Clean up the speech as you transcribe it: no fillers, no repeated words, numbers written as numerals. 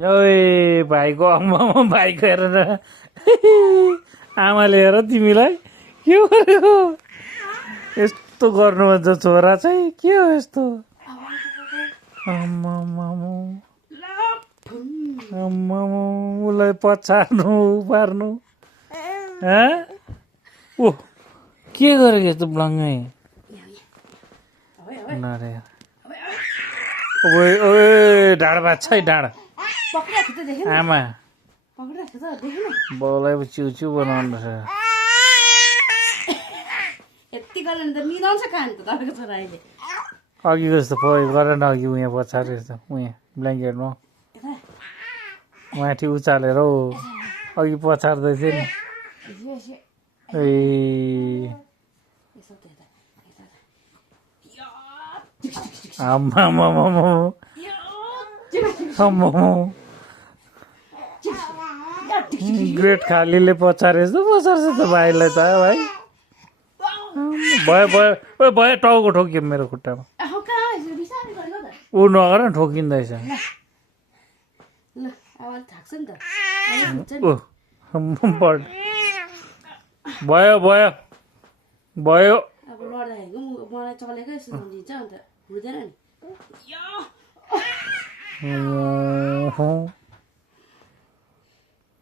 ओए भाइको आमा भाइको हेरेर आमाले हेर तिमीलाई के गर्यो यस्तो गर्नुहुन्छ छोरा चाहिँ के हो यस्तो आमामामु आमामु उसलाई पछार्नु पार्नु ओ के गरेको यस्तो ब्लङ्गै ओए ओए ढाड बाँच्छ है ढाड आमा बाउलाई चिउ चिउ बनाउनु छ अघिको जस्तो गर न अघि उहाँ पछाडि उहाँ ब्ल्याङ्केटमा माथि उचालेर हौ अघि पछार्दै थियो नि ए आम्मामामामा ग्रेट खालीले पछारेछ त पछार्छ त भाइलाई त भाइ भयो भयो ओ भयो टाउको ठोक्यो मेरो खुट्टामा ऊ नगर ठोकिँदैछ भयो भयो भयो मलाई चलेकै जस्तो सम्झिन्छ अन्त हुँदैन नि